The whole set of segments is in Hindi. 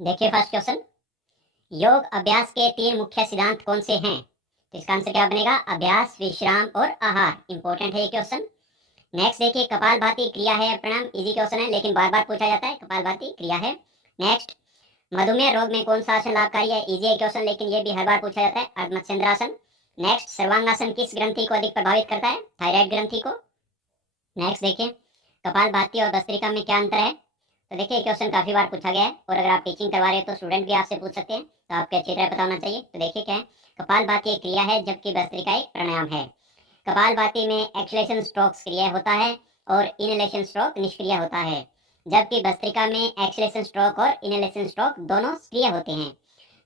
देखिए फर्स्ट क्वेश्चन, योग अभ्यास के तीन मुख्य सिद्धांत कौन से हैं? तो इसका आंसर क्या बनेगा? अभ्यास, विश्राम और आहार। इंपॉर्टेंट है ये क्वेश्चन। नेक्स्ट देखिए, कपालभाति क्रिया है या प्राणायाम? इजी क्वेश्चन है लेकिन बार बार पूछा जाता है। कपालभाति क्रिया है। नेक्स्ट, मधुमेह रोग में कौन सा आसन लाभकारी है? इजी है क्वेश्चन लेकिन ये भी हर बार पूछा जाता है। अर्धमत्स्येंद्रासन। नेक्स्ट, सर्वांगासन किस ग्रंथि को अधिक प्रभावित करता है? थायराइड ग्रंथि को। नेक्स्ट देखिए, कपालभाति और भस्त्रिका में क्या अंतर है? तो देखिए क्वेश्चन काफी बार पूछा गया है और अगर आप टीचिंग करवा रहे हो तो स्टूडेंट भी आपसे पूछ सकते हैं, तो आपको अच्छी तरह पता होना चाहिए। तो देखिए क्या है, कपालभाति एक क्रिया है जबकि भस्त्रिका एक प्राणायाम है। कपालभाति में एक्सलेशन स्ट्रोक सक्रिय होता है और इनहेलेशन स्ट्रोक निष्क्रिय होता है, जबकि भस्त्रिका में एक्सलेशन स्ट्रोक और इनहेलेशन स्ट्रोक दोनों सक्रिय होते हैं।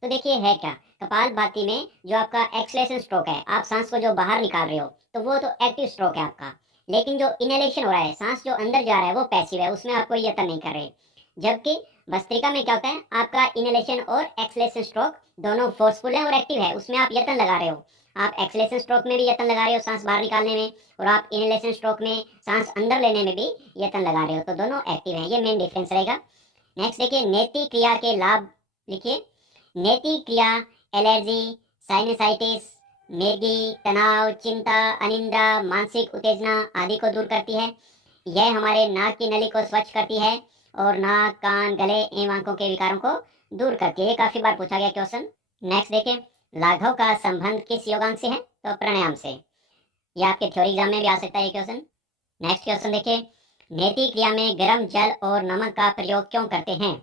तो देखिए है क्या, कपालभाति में जो आपका एक्सलेशन स्ट्रोक है, आप सांस को जो बाहर निकाल रहे हो तो वो तो एक्टिव स्ट्रोक है आपका, लेकिन जो इनहेलेशन हो रहा है, सांस जो अंदर जा रहा है, वो पैसिव है, उसमें आप कोई यत्न नहीं कर रहे। जबकि भस्त्रिका में क्या होता है, आपका इनहेलेशन और एक्सलेशन स्ट्रोक दोनों फोर्सफुल है और एक्टिव है, उसमें आप यत्न लगा रहे हो। आप एक्सलेशन स्ट्रोक में भी यत्न लगा रहे हो सांस बाहर निकालने में, और आप इनहेलेशन स्ट्रोक में सांस अंदर लेने में भी यत्न लगा रहे हो, तो दोनों एक्टिव हैं। ये मेन डिफरेंस रहेगा। नेक्स्ट देखिए, नेति क्रिया के लाभ लिखिए। नेति क्रिया एलर्जी, साइनसाइटिस, मिर्गी, तनाव, चिंता, अनिद्रा, मानसिक उत्तेजना आदि को दूर करती है। यह हमारे नाक की नली को स्वच्छ करती है और नाक, कान, गले एवं आंखों के विकारों को दूर करती है। ये काफी बार पूछा गया क्वेश्चन। नेक्स्ट देखिए, लाघव का संबंध किस योगांग से है? तो प्राणायाम से। ये आपके थ्योरी एग्जाम में भी आ सकता है ये क्वेश्चन। नेक्स्ट क्वेश्चन देखिए, नेति क्रिया में गर्म जल और नमक का प्रयोग क्यों करते हैं?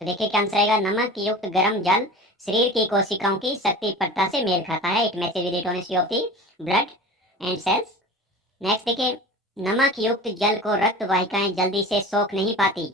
तो देखिए क्या आंसर आएगा, नमक युक्त गर्म जल शरीर की कोशिकाओं की शक्तिपरता से मेल खाता है। It matches with the tonicity of the blood and cells. Next देखिए, नमक युक्त जल को रक्त वाहिकाएं जल्दी से सोख नहीं पाती।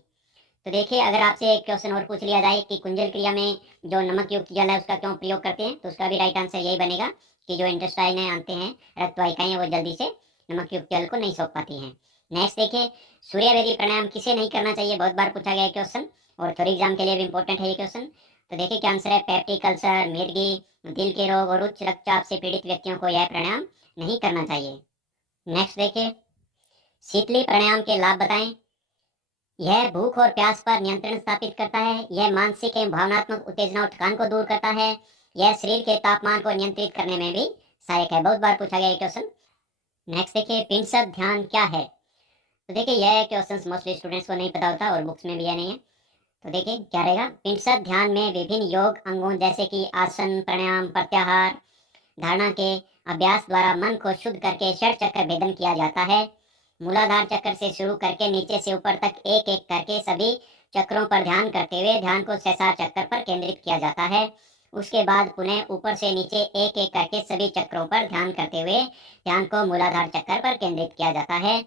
तो देखिए अगर आपसे एक क्वेश्चन और पूछ लिया जाए कि कुंजल क्रिया में जो नमक युक्त जल है उसका क्यों प्रयोग करते हैं, तो उसका भी राइट आंसर यही बनेगा कि जो इंटेस्टाइन है आते हैं, रक्त वाहिकाएं, वो जल्दी से नमक युक्त जल को नहीं सोख पाती हैं। नेक्स्ट देखिए, सूर्यवेदी प्राणायाम किसे नहीं करना चाहिए? बहुत बार पूछा गया क्वेश्चन और थ्योरी एग्जाम के लिए भी इंपॉर्टेंट है ये क्वेश्चन। तो देखिए क्या आंसर है, पेप्टिक अल्सर, मिर्गी, दिल के रोग और उच्च रक्तचाप से पीड़ित व्यक्तियों को यह प्राणायाम नहीं करना चाहिए। नेक्स्ट देखिए, शीतली प्राणायाम के लाभ बताएं। यह भूख और प्यास पर नियंत्रण स्थापित करता है। यह मानसिक एवं भावनात्मक उत्तेजना और थकान को दूर करता है। यह शरीर के तापमान को नियंत्रित करने में भी सहायक है। बहुत बार पूछा गया ये क्वेश्चन। नेक्स्ट देखिए, पिंसद ध्यान क्या है? तो देखिए यह क्वेश्चन मोस्टली स्टूडेंट्स को नहीं पता होता और बुक्स में भी यह नहीं है। तो देखिए क्या रहेगा, पिंसद ध्यान में विभिन्न योग अंगों जैसे कि आसन, प्राणायाम, प्रत्याहार, धारणा के अभ्यास द्वारा मन को शुद्ध करके षट चक्र भेदन किया जाता है। मूलाधार चक्र से शुरू करके नीचे से ऊपर तक एक एक करके सभी चक्रों पर ध्यान करते हुए ध्यान को सहस्रार चक्र पर केंद्रित किया जाता है। उसके बाद पुनः ऊपर से नीचे एक एक करके सभी चक्रों पर ध्यान करते हुए ध्यान को मूलाधार चक्र पर केंद्रित किया जाता है।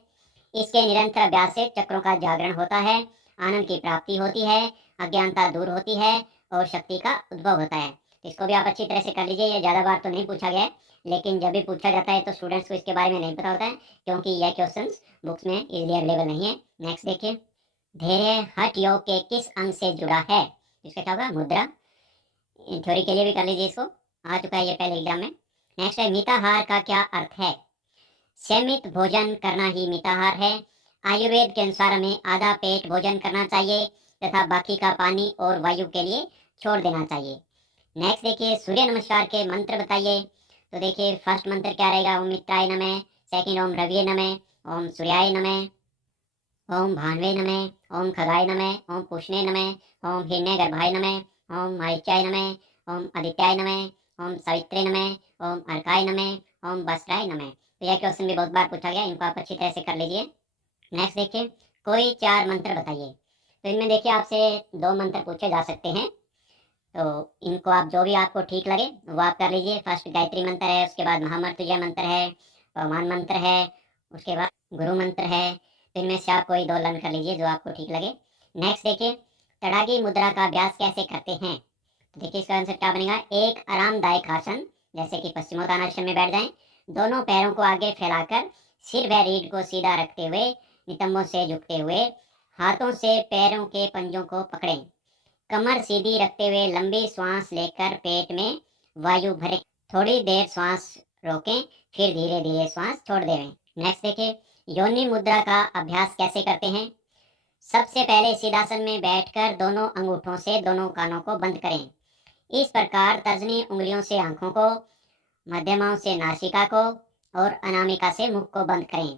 इसके निरंतर अभ्यास से चक्रों का जागरण होता है, आनंद की प्राप्ति होती है, अज्ञानता दूर होती है और शक्ति का उद्भव होता है। इसको भी आप अच्छी तरह से कर लीजिए। ये ज़्यादा बार तो नहीं पूछा गया है लेकिन जब भी पूछा जाता है तो स्टूडेंट्स को इसके बारे में नहीं पता होता है क्योंकि यह क्वेश्चंस बुक्स में इजीली अवेलेबल नहीं है। नेक्स्ट देखिए, धैर्य हठ योग के किस अंग से जुड़ा है? इसका क्या होगा, मुद्रा। थ्योरी के लिए भी कर लीजिए, इसको आ चुका है ये पहले एग्जाम में। नेक्स्ट है, मिताहार का क्या अर्थ है? सीमित भोजन करना ही मिताहार है। आयुर्वेद के अनुसार हमें आधा पेट भोजन करना चाहिए तथा बाकी का पानी और वायु के लिए छोड़ देना चाहिए। नेक्स्ट देखिए, सूर्य नमस्कार के मंत्र बताइए। तो देखिए फर्स्ट मंत्र क्या रहेगा, ओम मित्राय नमः। सेकंड, ओम रविये नमः। ओम सूर्याय नमः। ओम भानवे नमः। ओम खगाय नमः। ओम पुष्णे नमः। ओम हिरण्यगर्भाय नमः। ओम मरीच्याय नमः। ओम आदित्याय नमः। ओम सावित्रे नमः। ओम अर्काय नमः। ओम वस्त्राय नमः। तो यह क्वेश्चन भी बहुत बार पूछा गया, इनको आप अच्छी तरह से कर लीजिए। नेक्स्ट देखिए, कोई 4 मंत्र बताइए। तो इनमें देखिए आपसे 2 मंत्र पूछे जा सकते हैं, तो इनको आप जो भी आपको ठीक लगे वो आप कर लीजिए। फर्स्ट गायत्री मंत्र है, उसके बाद महामृत्युंजय मंत्र है, पवमान मंत्र है, उसके बाद गुरु मंत्र है। तो इनमें से आप कोई 2 लर्न कर लीजिए जो आपको ठीक लगे। नेक्स्ट देखिए, तड़ागी मुद्रा का अभ्यास कैसे करते हैं? तो देखिए इसका आंसर क्या बनेगा, एक आरामदायक आसन जैसे कि पश्चिमोत्तानासन में बैठ जाएं, दोनों पैरों को आगे फैलाकर सिर व रीढ़ को सीधा रखते हुए नितंबों से झुकते हुए हाथों से पैरों के पंजों को पकड़ें, कमर सीधी रखते हुए लंबी श्वास लेकर पेट में वायु भरें, थोड़ी देर श्वास रोकें, फिर धीरे धीरे श्वास छोड़ दें। नेक्स्ट देखिए, योनि मुद्रा का अभ्यास कैसे करते हैं? सबसे पहले सिद्धासन में बैठकर दोनों अंगूठों से दोनों कानों को बंद करें। इस प्रकार तर्जनी उंगलियों से आंखों को, मध्यमाओं से नासिका को और अनामिका से मुख को बंद करें।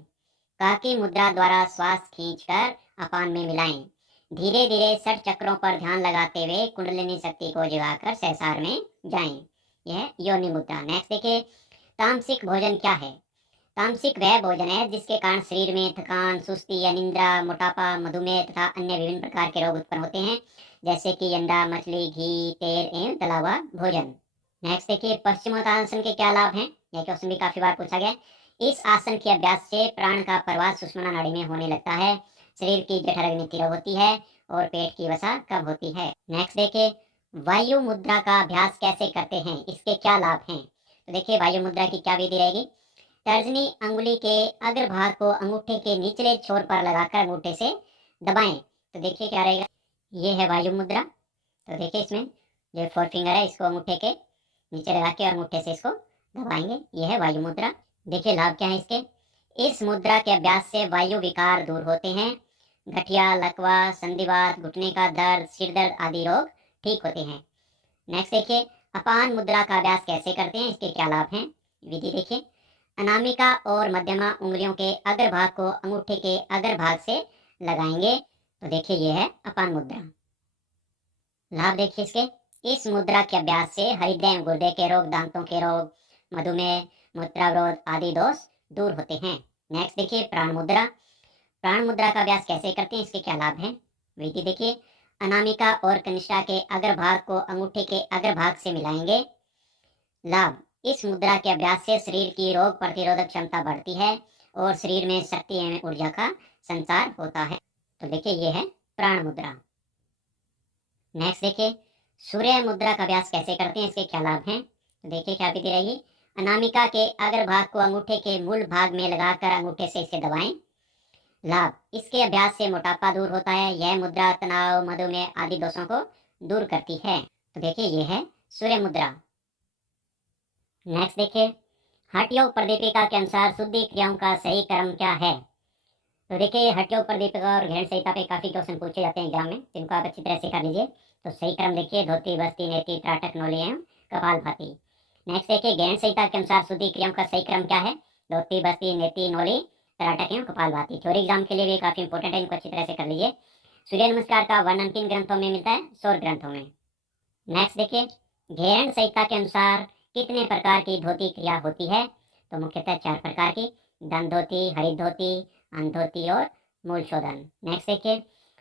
काकी मुद्रा द्वारा श्वास खींचकर अपान में मिलाएं। धीरे धीरे षट चक्रों पर ध्यान लगाते हुए कुंडलिनी शक्ति को जगाकर सहसार में जाएं। यह योनि मुद्रा। नेक्स्ट देखिए, तामसिक भोजन क्या है। तामसिक वह भोजन है जिसके कारण शरीर में थकान, सुस्ती, अनिद्रा, मोटापा, मधुमेह तथा अन्य विभिन्न प्रकार के रोग उत्पन्न होते हैं, जैसे कि अंडा, मछली, घी, तेल एवं तला हुआ भोजन। नेक्स्ट देखिए, पश्चिमोत्तानासन के क्या लाभ हैं। यह क्वेश्चन भी काफी बार पूछा गया। इस आसन के अभ्यास से प्राण का प्रवास सुषुम्ना नाड़ी में होने लगता है, शरीर की जठराग्नि तीव्र होती है और पेट की वसा कम होती है। नेक्स्ट देखिए, वायु मुद्रा का अभ्यास कैसे करते हैं, इसके क्या लाभ हैं। तो देखिए, वायु मुद्रा की क्या विधि रहेगी। तर्जनी अंगुली के अग्रभाग को अंगूठे के निचले छोर पर लगाकर अंगूठे से दबाएं। तो देखिए क्या रहेगा, ये है वायु मुद्रा। तो देखिए, इसमें जो फोर फिंगर है इसको अंगूठे के नीचे लगा के और अंगूठे से इसको दबाएंगे, ये है वायु मुद्रा। देखिए लाभ क्या है इसके। इस मुद्रा के अभ्यास से वायु विकार दूर होते हैं। गठिया, लकवा, संधिवात, घुटने का दर्द, सिर दर्द आदि रोग ठीक होते हैं। नेक्स्ट देखिए, अपान मुद्रा का अभ्यास कैसे करते हैं, इसके क्या लाभ हैं। विधि देखिए, अनामिका और मध्यमा उंगलियों के अग्रभाग को अंगूठे के अग्रभाग से लगाएंगे। तो देखिए, यह है अपान मुद्रा। लाभ देखिए इसके, इस मुद्रा के अभ्यास से हृदय एवं गुर्दे के रोग, दांतों के रोग, मधुमेह, मूत्रावरोध आदि दोष दूर होते हैं। नेक्स्ट देखिए, प्राण मुद्रा। प्राण मुद्रा का अभ्यास कैसे करते हैं, इसके क्या लाभ हैं। विधि देखिए, अनामिका और कनिष्ठा के अग्रभाग को अंगूठे के अग्रभाग से मिलाएंगे। लाभ, इस मुद्रा के अभ्यास से शरीर की रोग प्रतिरोधक क्षमता बढ़ती है और शरीर में शक्ति एवं ऊर्जा का संचार होता है। तो देखिए, ये है प्राण मुद्रा। नेक्स्ट देखिए, सूर्य मुद्रा का अभ्यास कैसे करते हैं, इसके क्या लाभ हैं। तो देखिए क्या विधि रहेगी, अनामिका के अग्रभाग को अंगूठे के मूल भाग में लगाकर अंगूठे से इसे दबाएं। लाभ, इसके अभ्यास से मोटापा दूर होता है। यह मुद्रा तनाव, मधुमेह आदि दोषों को दूर करती है। तो देखिए, ये है सूर्य मुद्रा। नेक्स्ट देखिए, हठ योग प्रदीपिका के अनुसार शुद्धि क्रियाओं का सही क्रम क्या है। तो देखिए, हठ योग प्रदीपिका और घेन संहिता पे काफी क्वेश्चन पूछे जाते हैं एग्जाम में, जिनको आप अच्छी तरह से कर लीजिए। तो सही क्रम देखिए, धोती, बस्ती, नेति, त्राटक, नोली एवं कपालभाति। नेक्स्ट देखिए, घेन संहिता के अनुसार शुद्धि क्रियाओं का सही क्रम क्या है। धोती, बस्ती, नेति, नोली, त्राटक एवं कपालभाति। थ्योरी एग्जाम के लिए भी काफी इंपॉर्टेंट है, इनको अच्छी तरह से कर लीजिए। सूर्य नमस्कार का वर्णन किन ग्रंथों में मिलता है, सौर ग्रंथों में। नेक्स्ट देखिए, घेन संहिता के अनुसार कितने प्रकार की धोती क्रिया होती है। तो मुख्यतः 4 प्रकार की, दंड धोती, हरित धोती, अंधोती और मूल शोधन। नेक्स्ट देखिए,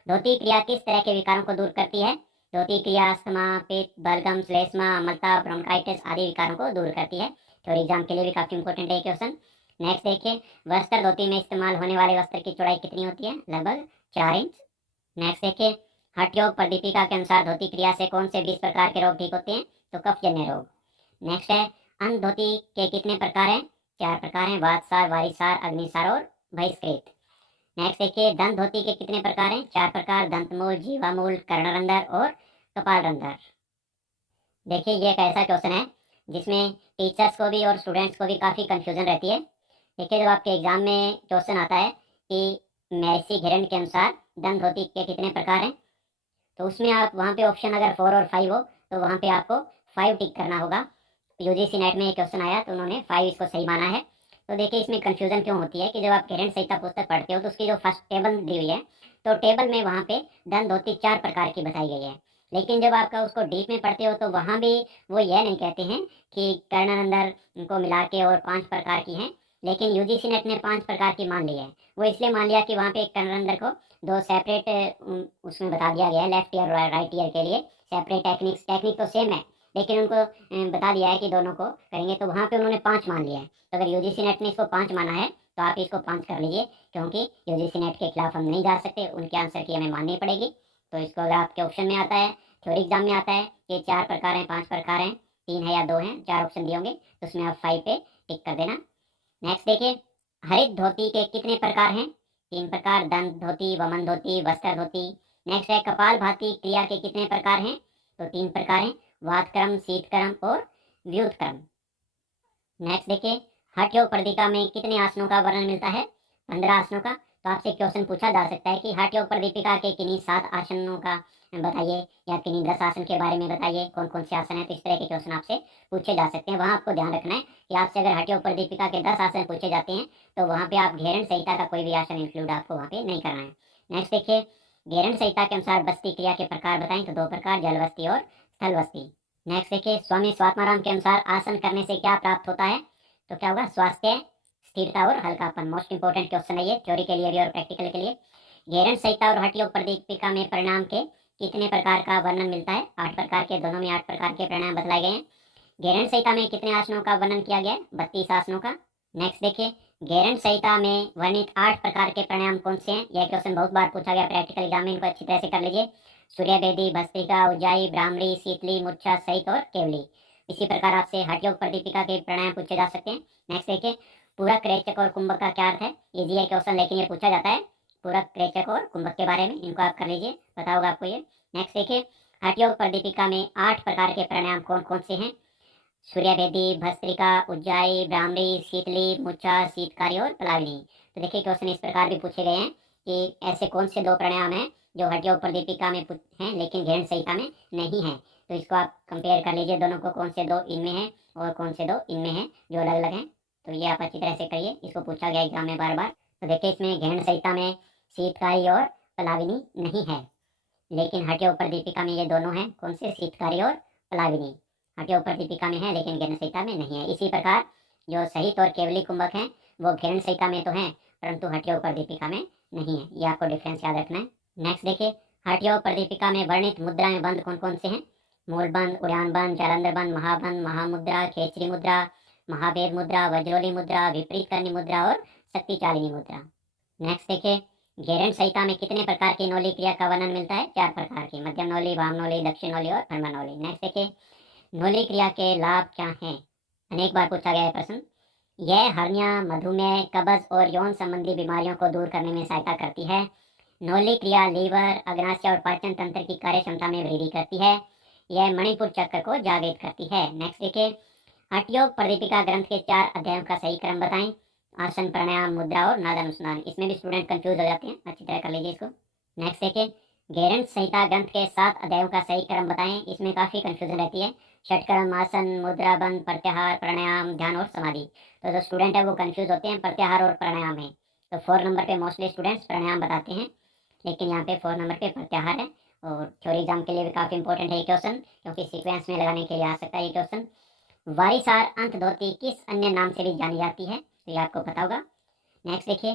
धोती क्रिया किस तरह के विकारों को दूर करती है। धोती क्रिया अस्थमा, पित्त, बलगम, श्लेष्मा, अम्लता, ब्रोंकाइटिस आदि विकारों को दूर करती है। थ्योरी एग्जाम के लिए भी काफी इंपॉर्टेंट है क्वेश्चन। नेक्स्ट देखिए, वस्त्र धोती में इस्तेमाल होने वाले वस्त्र की चौड़ाई कितनी होती है, लगभग 4 इंच। नेक्स्ट देखिए, हठ योग प्रदीपिका के अनुसार धोती क्रिया से कौन से 20 प्रकार के रोग ठीक होते हैं। तो कफजन्य रोग। नेक्स्ट है, अंध धोती के कितने प्रकार हैं। 4 प्रकार हैं, वातसार, वारिसार, अग्निसार और बहिष्कृत। नेक्स्ट देखिए, दंत धोती के कितने प्रकार हैं। 4 प्रकार, दंतमूल, जीवामूल, कर्णरंध्र और कपालरंध्र। देखिए, ये एक ऐसा क्वेश्चन है जिसमें टीचर्स को भी और स्टूडेंट्स को भी काफी कंफ्यूजन रहती है। देखिए, जब आपके एग्जाम में क्वेश्चन आता है कि महर्षि घिरन के अनुसार दंत धोती के कितने प्रकार हैं, तो उसमें आप वहाँ पे ऑप्शन अगर 4 और 5 हो तो वहाँ पे आपको 5 टिक करना होगा। यूजीसी नेट में एक क्वेश्चन आया तो उन्होंने 5 इसको सही माना है। तो देखिए, इसमें कंफ्यूजन क्यों होती है कि जब आप घेरन संहिता पुस्तक पढ़ते हो तो उसकी जो फर्स्ट टेबल दी हुई है, तो टेबल में वहाँ पे दंत धोती 4 प्रकार की बताई गई है। लेकिन जब आपका उसको डीप में पढ़ते हो तो वहाँ भी वो यह नहीं कहते हैं कि कर्णरंध्र को मिला के और 5 प्रकार की हैं, लेकिन यूजीसी नेट ने 5 प्रकार की मान ली है। वो इसलिए मान लिया कि वहाँ पे कर्णरंध्र को 2 सेपरेट उसमें बता दिया गया है, लेफ्ट ईयर और राइट ईयर के लिए सेपरेट टेक्निक तो सेम है, लेकिन उनको बता दिया है कि दोनों को करेंगे, तो वहाँ पे उन्होंने 5 मान लिया है। तो अगर यूजीसी नेट ने इसको 5 माना है तो आप इसको 5 कर लीजिए, क्योंकि यूजीसी नेट के खिलाफ हम नहीं जा सकते, उनके आंसर की हमें माननी पड़ेगी। तो इसको अगर आपके ऑप्शन में आता है, थ्योरी एग्जाम में आता है कि 4 प्रकार हैं, 5 प्रकार हैं, 3 है या 2 हैं, 4 ऑप्शन दिए होंगे, तो उसमें आप 5 पे टिक कर देना। नेक्स्ट देखिए, हरित धोती के कितने प्रकार हैं। 3 प्रकार, दंत धोती, वमन धोती, वस्त्र धोती। नेक्स्ट है, कपाल भाती क्रिया के कितने प्रकार हैं। तो 3 प्रकार हैं, वात क्रम, शीत क्रम और व्युत क्रम। नेक्स्ट देखिए, हठ योग प्रदीपिका में कितने आसनों का वर्णन मिलता है। 15 आसनों का। तो आपसे क्वेश्चन पूछा जा सकता है कि हठ योग प्रदीपिका के किन्हीं 7 आसनों का बताइए, या किन्हीं 10 आसन के बारे में बताइए, कौन कौन से आसन है। तो इस तरह के क्वेश्चन आपसे पूछे जा सकते हैं। वहाँ आपको ध्यान रखना है कि आपसे अगर हठ योग प्रदीपिका के 10 आसन पूछे जाते हैं तो वहाँ पे आप घेरण संहिता का कोई भी आसन इंक्लूड आपको वहाँ पे नहीं करना है। नेक्स्ट देखिए, घेरण संहिता के अनुसार बस्ती क्रिया के प्रकार बताएं। तो 2 प्रकार, जल बस्ती और स्थल बस्ती। नेक्स्ट देखिए, स्वामी स्वात्माराम के अनुसार आसन करने से क्या प्राप्त होता है। तो क्या होगा, स्वास्थ्य, स्थिरता और हल्कापन। मोस्ट इंपोर्टेंट क्वेश्चन है ये, थ्योरी के लिए भी और प्रैक्टिकल के लिए। घेरण संहिता और हठ योग प्रदीपिका में परिणाम के कितने प्रकार का वर्णन मिलता है। 8 प्रकार के, दोनों में 8 प्रकार के प्राणायाम बतलाए गए हैं। घेरण संहिता में कितने आसनों का वर्णन किया गया है, 32 आसनों का। नेक्स्ट देखिए, घेरण संहिता में वर्णित 8 प्रकार के प्राणायाम कौन से हैं। यह क्वेश्चन बहुत बार पूछा गया प्रैक्टिकल एग्जाम में, इनको अच्छी तरह से कर लीजिए। सूर्यभेदी, भस्त्रिका, उज्जाई, भ्रामरी, शीतली, मूर्छा, सहित और केवली। इसी प्रकार आपसे हठ योग प्रदीपिका के प्राणायाम पूछे जा सकते हैं। नेक्स्ट देखिए, पूरक, रेचक और कुंभक का क्या अर्थ है। इजी है क्वेश्चन, लेकिन ये पूछा जाता है पूरक, रेचक और कुंभक के बारे में, इनको आप कर लीजिए, पता होगा आपको ये। नेक्स्ट देखिए, हठ योग प्रदीपिका में 8 प्रकार के प्राणायाम कौन कौन से हैं। सूर्यभेदी, भस्त्रिका, उज्जाई, भ्रामरी, शीतली, मूर्छा, शीतकारी और प्लाविनी। तो देखिए क्वेश्चन इस प्रकार भी पूछे गए हैं कि ऐसे कौन से 2 प्राणायाम हैं जो हठ योग प्रदीपिका में हैं लेकिन घेरण संहिता में नहीं है। तो इसको आप कंपेयर कर लीजिए दोनों को, कौन से 2 इनमें हैं और कौन से 2 इनमें हैं जो अलग अलग हैं। तो ये आप अच्छी तरह से करिए, इसको पूछा गया एग्जाम में बार बार। तो देखिए, इसमें घेरण संहिता में शीतकारी और प्लाविनी नहीं है, लेकिन हठ योग प्रदीपिका में ये दोनों हैं। कौन से, शीतकारी और प्लाविनी। हठ योग प्रदीपिका में है लेकिन घेरण संहिता में नहीं है। इसी प्रकार जो सहित और केवली कुंभक हैं वो घेरण संहिता में तो हैं परंतु हठ योग प्रदीपिका में नहीं है। ये आपको डिफरेंस याद रखना है। नेक्स्ट देखिए, हठ योग प्रदीपिका में वर्णित मुद्रा में बंद कौन कौन से हैं। मूल बंद, उड़ान बंद, जालंधर बंद, महाबंद, महामुद्रा, खेचरी मुद्रा, महावेद मुद्रा, वज्रोली मुद्रा, विपरीत करनी मुद्रा और शक्तिचालिनी मुद्रा। नेक्स्ट देखिए, घेरण संहिता में कितने प्रकार की नौली क्रिया का वर्णन मिलता है। 4 प्रकार की, मध्यम नौली, वाम नौली, दक्षिण नौली और फरमा नौली। नेक्स्ट देखिए, नौली क्रिया के लाभ क्या हैं। अनेक बार पूछा गया है प्रश्न। यह हर्निया, मधुमेह, कब्ज और यौन संबंधी बीमारियों को दूर करने में सहायता करती है। नौली क्रिया लीवर, अग्नाशय और पाचन तंत्र की कार्य क्षमता में वृद्धि करती है। यह मणिपुर चक्र को जागृत करती है। नेक्स्ट देखिए, हठ योग प्रदीपिका ग्रंथ के 4 अध्यायों का सही क्रम बताएं। आसन, प्राणायाम, मुद्रा और नाद अनुसंधान। इसमें भी स्टूडेंट कंफ्यूज हो जाते हैं, अच्छी तरह कर लीजिए इसको। नेक्स्ट देखिए, घेरण संहिता ग्रंथ के 7 अध्यायों का सही क्रम बताएं। इसमें काफी कंफ्यूजन रहती है। षटक्रम, आसन, मुद्रा बंद, प्रत्याहार, प्राणायाम, ध्यान और समाधि। तो जो स्टूडेंट है वो कंफ्यूज होते हैं प्रत्याहार और प्राणायाम में। तो 4 नंबर पे मोस्टली स्टूडेंट्स प्राणायाम बताते हैं, लेकिन यहाँ पे 4 नंबर पे प्रत्याहार है। और थ्योरी एग्जाम के लिए भी काफी इंपॉर्टेंट है ये क्वेश्चन, क्योंकि सीक्वेंस में लगाने के लिए आ सकता है ये क्वेश्चन। वारिसार अंत धोती किस अन्य नाम से भी जानी जाती है। तो ये आपको पता होगा। नेक्स्ट देखिए,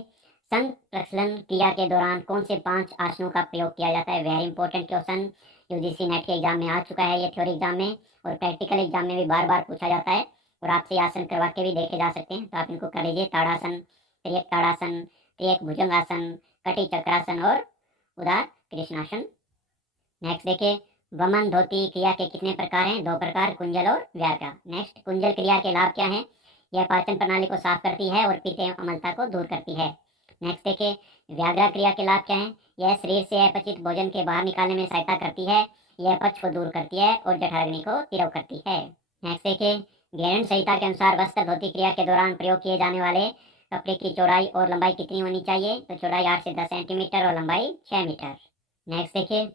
संघ प्रक्षलन क्रिया के दौरान कौन से 5 आसनों का प्रयोग किया जाता है। Very important question, UGC net के एग्जाम में आ चुका है ये थ्योरी एग्जाम में, और प्रैक्टिकल एग्जाम में भी बार बार पूछा जाता है और आपसे आसन करवा के भी देखे जा सकते हैं। तो आप इनको कर लीजिए। ताड़ासन, त्रियक ताड़ासन, त्रियक भुजंगासन, कटी चक्रासन और उदार कृष्णासन। नेक्स्ट देखिए, वमन धोती क्रिया के कितने प्रकार हैं। 2 प्रकार, कुंजल और व्याघ्र। नेक्स्ट, कुंजल क्रिया के लाभ क्या हैं। यह पाचन प्रणाली को साफ करती है और पित्त एवं अम्लता को दूर करती है। नेक्स्ट देखिए, व्याघ्र क्रिया के लाभ क्या हैं। यह शरीर से अपचित भोजन के बाहर निकालने में सहायता करती है। यह पक्ष को दूर करती है और जठराग्नि को तिरव करती है। नेक्स्ट देखिए, घेरण संहिता के अनुसार वस्त्र धोती क्रिया के दौरान प्रयोग किए जाने वाले कपड़े की चौड़ाई और लंबाई कितनी होनी चाहिए। तो चौड़ाई 8 से 10 सेंटीमीटर और लंबाई 6 मीटर। नेक्स्ट देखिए,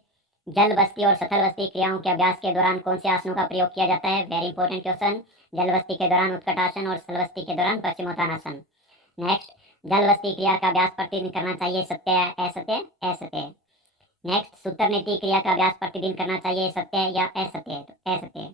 जल बस्ती और सथल बस्ती क्रियाओं के अभ्यास के दौरान कौन से आसनों का प्रयोग किया जाता है। वेरी इंपॉर्टेंट क्वेश्चन, जल बस्ती के दौरान उत्कटासन और स्थल बस्ती के दौरान पश्चिमोत्तानासन। नेक्स्ट, जल बस्ती क्रिया का अभ्यास प्रतिदिन करना चाहिए, सत्य, असत्य, असत्य। नेक्स्ट, सूत्र नीति क्रिया का अभ्यास प्रतिदिन करना चाहिए, सत्य या असत्य। तो असत्य।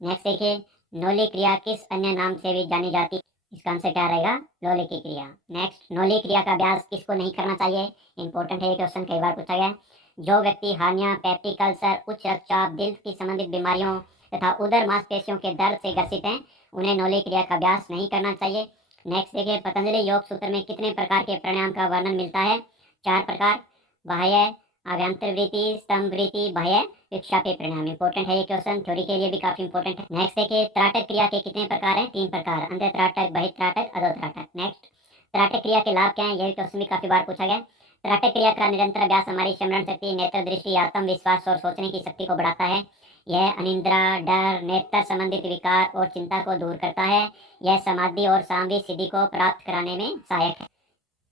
नेक्स्ट देखिए, नौली क्रिया किस अन्य नाम से भी जानी जाती है। इसका आंसर क्या रहेगा, लोली की क्रिया। नेक्स्ट, नौली क्रिया का अभ्यास किसको नहीं करना चाहिए। इंपॉर्टेंट है ये क्वेश्चन, कई बार पूछा गया है। जो व्यक्ति हार्निया, पेप्टिक अल्सर, उच्च रक्तचाप, दिल की संबंधित बीमारियों तथा उदर मांसपेशियों के दर्द से ग्रसित हैं, उन्हें नौली क्रिया का अभ्यास नहीं करना चाहिए। नेक्स्ट देखिए, पतंजलि योग सूत्र में कितने प्रकार के प्राणायाम का वर्णन मिलता है। 4 प्रकार, बाह्य, अभ्यंतर वृत्ति, स्तंभ वृत्ति, बाह्य विक्षापी प्राणायाम। इंपॉर्टेंट है ये क्वेश्चन, थ्योरी के लिए भी काफी इंपॉर्टेंट है। नेक्स्ट देखिए, त्राटक क्रिया के कितने प्रकार हैं। 3 प्रकार, अंत त्राटक, बहित्राटक, अधोत्राटक। नेक्स्ट, त्राटक क्रिया के लाभ क्या है। यह क्वेश्चन भी काफी बार पूछा गया। त्राटक क्रिया का निरंतर अभ्यास हमारी स्मरण शक्ति, नेत्र दृष्टि, आत्मविश्वास और सोचने की शक्ति को बढ़ाता है। यह अनिद्रा, डर, नेत्र संबंधित विकार और चिंता को दूर करता है। यह समाधि और सामवी सिद्धि को प्राप्त कराने में सहायक है।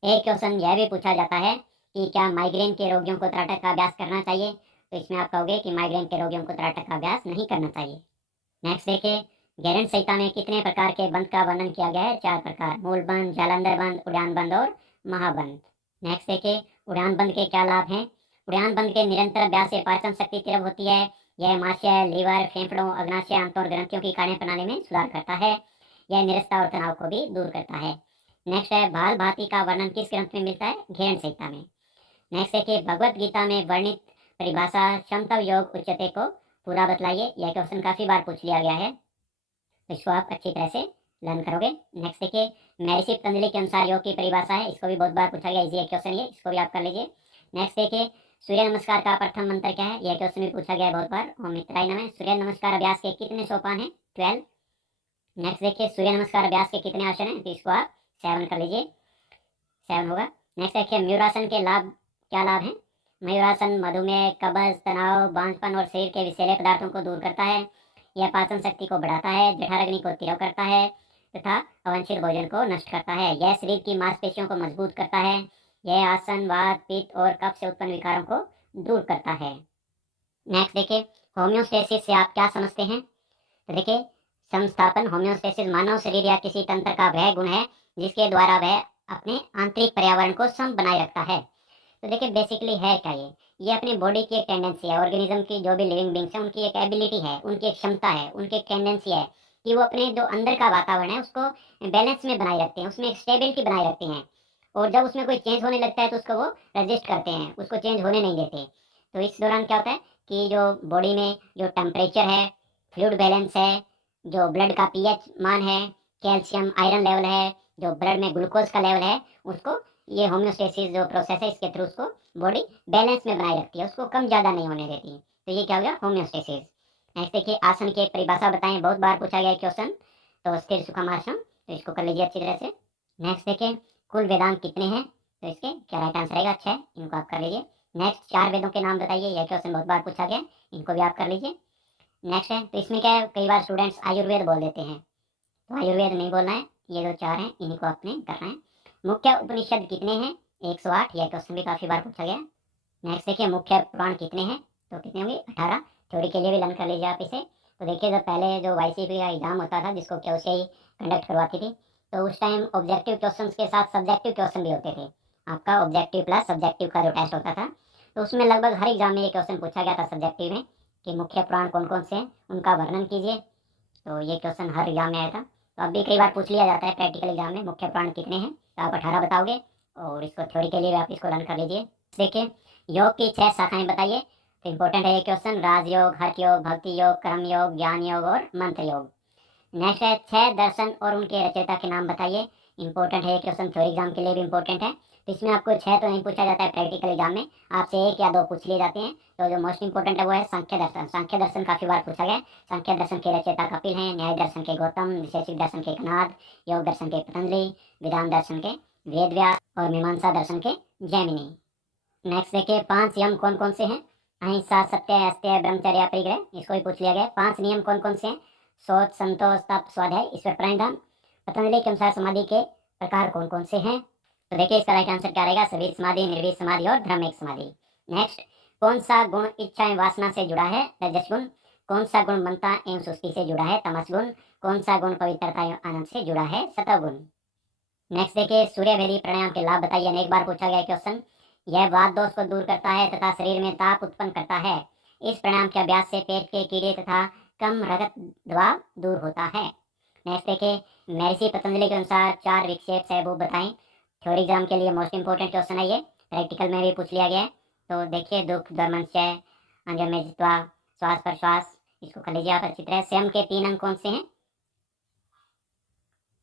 एक क्वेश्चन यह भी पूछा जाता है कि क्या माइग्रेन के रोगियों को त्राटक का अभ्यास करना चाहिए, तो इसमें आप कहोगे कि माइग्रेन के रोगियों को त्राटक का अभ्यास नहीं करना चाहिए। नेक्स्ट देखिए, गैरेंट संहिता में कितने प्रकार के बंद का वर्णन किया गया है? 4 प्रकार, मूल बंद, जालंधर बंद, उड़ान बंद और महाबंद। नेक्स्ट देखिए, उड़ान बंद के क्या लाभ हैं? उड़ान बंद के निरंतर अभ्यास से पाचन शक्ति तीव्र होती है। यह माशय, लीवर, फेफड़ों, अग्नाशय, आंतों और ग्रंथियों की कार्य प्रणाली में सुधार करता है। यह निरस्ता और तनाव को भी दूर करता है। नेक्स्ट है, भाल भांति का वर्णन किस ग्रंथ में मिलता है? गैरेंट संहिता में। नेक्स्ट देखिए, भगवत गीता में वर्णित परिभाषा क्षमता योग उच्चते को पूरा बतलाइए। यह क्वेश्चन काफी बार पूछ लिया गया है, तो इसको आप अच्छी तरह से लर्न करोगे। नेक्स्ट देखिए, महर्षि पतंजलि के अनुसार योग की परिभाषा है, इसको भी बहुत बार पूछा गया, इजी क्वेश्चन ये, इसको भी आप कर लीजिए। नेक्स्ट देखिए, सूर्य नमस्कार का प्रथम मंत्र क्या है? यह क्वेश्चन भी पूछा गया है बहुत बार। ओम मित्राय नमः। सूर्य नमस्कार अभ्यास के कितने सोपान है? 12। नेक्स्ट देखिए, सूर्य नमस्कार अभ्यास के कितने आसन है? तो इसको आप 7 कर लीजिए, 7 होगा। नेक्स्ट देखिए, मयूरासन के लाभ, क्या लाभ है? मयूरासन मधुमेह, कब्ज, तनाव, बांझपन और शरीर के विषैले पदार्थों को दूर करता है। यह पाचन शक्ति को बढ़ाता है, जठराग्नि को तीव्र करता है तथा अवांछित भोजन को नष्ट करता है। यह शरीर की मांसपेशियों को मजबूत करता है। यह आसन वात, पित्त और कफ से उत्पन्न विकारों को दूर करता है। नेक्स्ट देखिए, होम्योस्टेसिस से आप क्या समझते हैं? तो देखिए, समस्थापन, होम्योस्टेसिस मानव शरीर या किसी तंत्र का वह गुण है जिसके द्वारा वह अपने आंतरिक पर्यावरण को सम बनाए रखता है। तो देखिए, बेसिकली है क्या ये अपनी बॉडी की एक टेंडेंसी है। ऑर्गेनिज्म की जो भी लिविंग बींग्स है उनकी एक एबिलिटी है, उनकी एक क्षमता है, उनकी एक टेंडेंसी है कि वो अपने जो अंदर का वातावरण है उसको बैलेंस में बनाए रखते हैं, उसमें एक स्टेबिलिटी बनाए रखते हैं। और जब उसमें कोई चेंज होने लगता है तो उसको वो रजिस्ट करते हैं, उसको चेंज होने नहीं देते। तो इस दौरान क्या होता है कि जो बॉडी में जो टेम्परेचर है, फ्लूइड बैलेंस है, जो ब्लड का पीएच मान है, कैल्शियम आयरन लेवल है, जो ब्लड में ग्लूकोज का लेवल है, उसको ये होम्योस्टेसिस जो प्रोसेस है इसके थ्रू उसको बॉडी बैलेंस में बनाए रखती है, उसको कम ज़्यादा नहीं होने देती। तो ये क्या हो गया? होम्योस्टेसिस। नेक्स्ट देखिए, आसन की एक परिभाषा बताएं, बहुत बार पूछा गया क्वेश्चन। तो स्थिर सुखम आसन, तो इसको कर लीजिए अच्छी तरह से। नेक्स्ट देखिए, कुल वेदांत कितने हैं? तो इसके क्या राइट आंसर रहेगा? 6, इनको आप कर लीजिए। नेक्स्ट, 4 वेदों के नाम बताइए, यह क्वेश्चन बहुत बार पूछा गया, इनको भी आप कर लीजिए। नेक्स्ट है, तो इसमें क्या है, कई बार स्टूडेंट्स आयुर्वेद बोल देते हैं, तो आयुर्वेद नहीं बोलना है, ये जो 4 हैं इन्हीं को आपने करना है। मुख्य उपनिषद कितने हैं? 108, यह क्वेश्चन भी काफी बार पूछा गया। नेक्स्ट देखिए, मुख्य पुराण कितने हैं? तो कितने होंगे? 18। थ्योरी के लिए भी लर्न कर लीजिए आप इसे। तो देखिए, जब पहले जो वाईसीपी का एग्जाम होता था जिसको क्यूसीआई कंडक्ट करवाती थी, तो उस टाइम ऑब्जेक्टिव क्वेश्चन के साथ सब्जेक्टिव क्वेश्चन भी होते थे। आपका ऑब्जेक्टिव प्लस सब्जेक्टिव का जो टेस्ट होता था, तो उसमें लगभग हर एग्जाम में ये क्वेश्चन पूछा गया था सब्जेक्टिव में कि मुख्य पुराण कौन कौन से हैं, उनका वर्णन कीजिए। तो ये क्वेश्चन हर एग्जाम में आया था। तो अब भी कई बार पूछ लिया जाता है प्रैक्टिकल एग्जाम में, मुख्य पुराण कितने हैं? तो आप 18 बताओगे, और इसको थ्योरी के लिए भी आप इसको लर्न कर लीजिए। देखिए, योग की 6 शाखाएं बताइए। तो इंपॉर्टेंट है ये क्वेश्चन, राजयोग, हठ योग, भक्ति योग, कर्म योग, ज्ञान योग और मंत्र योग। नेक्स्ट है, 6 दर्शन और उनके रचयिता के नाम बताइए। इंपॉर्टेंट है ये क्वेश्चन, थ्योरी एग्जाम के लिए भी इंपॉर्टेंट है। तो इसमें आपको 6 तो नहीं पूछा जाता है प्रैक्टिकल एग्जाम में, आपसे 1 या 2 पूछ लिए जाते हैं। तो जो मोस्ट इंपॉर्टेंट है वो है सांख्य दर्शन। सांख्य दर्शन काफी बार पूछा गया है। सांख्य दर्शन के रचयिता कपिल हैं, न्याय दर्शन के गौतम, वैशेषिक दर्शन के कनाद, योग दर्शन के पतंजलि, वेदांत दर्शन के वेदव्यास और मीमांसा दर्शन के जैमिनी। नेक्स्ट देखिए, 5 यम कौन कौन से हैं? अहिंसा, सत्य, अस्त्य, ब्रह्मचर्य, परिग्रह, इसको भी पूछ लिया गया। 5 नियम कौन कौन से हैं? शौच, संतोष, तप, स्वाध्याय, ईश्वर प्रणिधान। पतंजलि के अनुसार समाधि के प्रकार कौन कौन से हैं? तो देखिए, इसका राइट आंसर क्या रहेगा? शरीर समाधि, निर्वीर समाधि और धर्मिक समाधि। नेक्स्ट, कौन सा गुण इच्छा एवं वासना से जुड़ा है? रजस गुण। कौन सा गुण ममता एवं सुस्ती से जुड़ा है? तमस गुण। कौन सा गुण पवित्रता एवं आनंद से जुड़ा है? सत्व गुण। नेक्स्ट देखिए, सूर्यभेदी प्राणायाम के लाभ बताइए। अनेक बार पूछा गया क्वेश्चन। यह वात दोष को दूर करता है तथा शरीर में ताप उत्पन्न करता है। इस प्राणायाम के अभ्यास से पेट के कीड़े तथा कम रक्त दबाव दूर होता है। नेक्स्ट देखिए, महर्षि पतंजलि के अनुसार 4 विक्षेप सहभूत बताएं। थ्योरी एग्जाम के लिए मोस्ट इंपोर्टेंट क्वेश्चन है ये, प्रैक्टिकल में भी पूछ लिया गया है। तो देखिए, दुख, दर्मंशय, अंजमेय जित्वा, श्वास प्रश्वास, इसको कर लीजिए आप अच्छी तरह। स्वयं के 3 अंग कौन से हैं?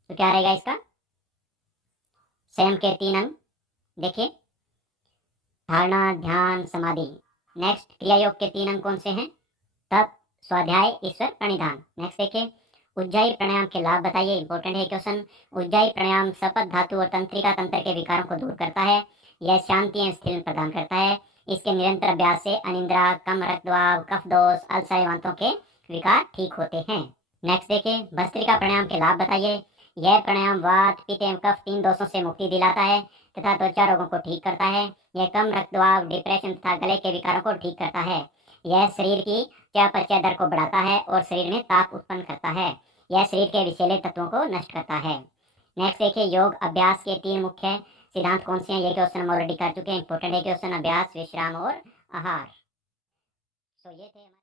तो क्या रहेगा इसका? स्वयं के 3 अंग देखिए, धारणा, ध्यान, समाधि। नेक्स्ट, क्रिया योग के 3 अंग कौन से हैं? तप, स्वाध्याय, ईश्वर प्रणिधान। नेक्स्ट देखिए, उज्जाई प्राणायाम के लाभ बताइए। इंपॉर्टेंट है क्वेश्चन। उज्जाई प्राणायाम शपथ धातु और तंत्रिका तंत्र के विकारों को दूर करता है। यह शांति एवं स्थिर प्रदान करता है। इसके निरंतर अभ्यास से अनिद्रा, कम रक्तदाब, कफ दोष, अल्सर वातों के विकार ठीक होते हैं। नेक्स्ट देखिए, भस्त्रिका प्राणायाम के लाभ बताइए। यह प्राणायाम वात, पित्त एवं कफ 3 दोषों से मुक्ति दिलाता है तथा त्वचा रोगों को ठीक करता है। यह कम रक्तदाब, डिप्रेशन तथा गले के विकारों को ठीक करता है। यह शरीर की चयापचय दर को बढ़ाता है और शरीर में ताप उत्पन्न करता है। यह शरीर के विषैले तत्वों को नष्ट करता है। नेक्स्ट देखिए, योग अभ्यास के 3 मुख्य सिद्धांत कौन से हैं? ये क्वेश्चन हम ऑलरेडी कर चुके हैं। इंपॉर्टेंट है क्वेश्चन, अभ्यास, विश्राम और आहार। तो ये थे